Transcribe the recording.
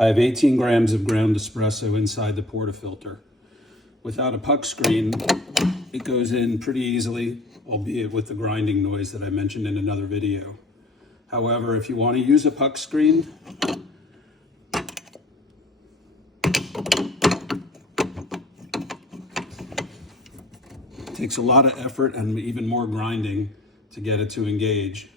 I have 18 grams of ground espresso inside the portafilter. Without a puck screen, it goes in pretty easily, albeit with the grinding noise that I mentioned in another video. However, if you want to use a puck screen, it takes a lot of effort and even more grinding to get it to engage.